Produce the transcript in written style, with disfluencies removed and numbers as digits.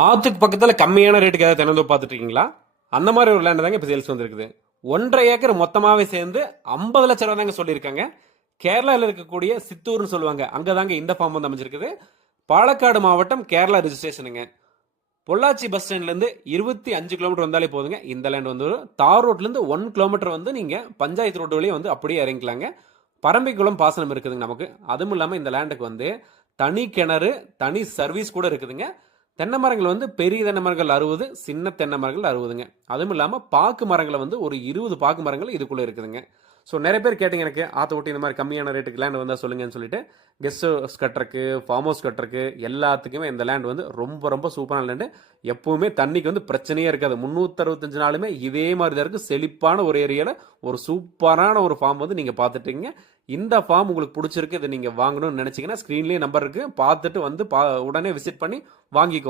ஆத்துக்கு பக்கத்தில் கம்மியான ரேட்டுக்கு ஏதாவது திறந்து பார்த்துட்டு இருக்கீங்களா? அந்த மாதிரி ஒரு லேண்ட் தாங்க இப்போ சேல்ஸ் வந்துருக்குது. 1.5 ஏக்கர் மொத்தமாகவே சேர்ந்து 50 லட்ச ரூபா தாங்க சொல்லியிருக்காங்க. கேரளாவில் இருக்கக்கூடிய சித்தூர்னு சொல்லுவாங்க, அங்கே தாங்க இந்த ஃபார்ம் வந்து அமைஞ்சிருக்குது. பாலக்காடு மாவட்டம், கேரளா ரெஜிஸ்ட்ரேஷனுங்க. பொள்ளாச்சி பஸ் ஸ்டாண்ட்லேருந்து 25 கிலோமீட்டர் வந்தாலே போதுங்க. இந்த லேண்ட் வந்து ஒரு தார் ரோட்லேருந்து 1 கிலோமீட்டர் வந்து நீங்கள் பஞ்சாயத்து ரோடு வழியே வந்து அப்படியே இறங்கிக்கலாங்க. பரம்பிக்குளம் பாசனம் இருக்குதுங்க நமக்கு. அதுவும் இல்லாமல் இந்த லேண்டுக்கு வந்து தனி கிணறு, தனி சர்வீஸ் கூட இருக்குதுங்க. தென்னை மரங்கள் வந்து பெரிய தென்னை மரங்கள் 60, சின்ன தென்னை மரங்கள் 60ங்க. அதுவும் இல்லாமல் பாக்கு மரங்களை வந்து ஒரு 20 பாக்கு மரங்கள் இதுக்குள்ளே இருக்குதுங்க. ஸோ நிறைய பேர் கேட்டிங்க, எனக்கு ஆற்ற ஒட்டி இந்த மாதிரி கம்மியான ரேட்டுக்கு லேண்ட் வந்தால் சொல்லுங்கன்னு சொல்லிட்டு. கெஸ்ட் ஹவுஸ் கட்டுறக்கு, ஃபார்ம் ஹவுஸ் கட்டுறக்கு எல்லாத்துக்குமே இந்த லேண்ட் வந்து ரொம்ப ரொம்ப சூப்பரான லேண்டு. எப்பவுமே தண்ணிக்கு வந்து பிரச்சனையே இருக்காது. 365 நாளுமே இதே மாதிரி தான் இருக்குது. செழிப்பான ஒரு ஏரியாவில் ஒரு சூப்பரான ஒரு ஃபார்ம் வந்து நீங்கள் பார்த்துட்டீங்க. இந்த ஃபார்ம் உங்களுக்கு பிடிச்சிருக்கு, இதை நீங்கள் வாங்கணும்னு நினச்சிங்கன்னா ஸ்க்ரீன்லேயே நம்பர் இருக்குது, பார்த்துட்டு வந்து உடனே விசிட் பண்ணி வாங்கிக்கோ.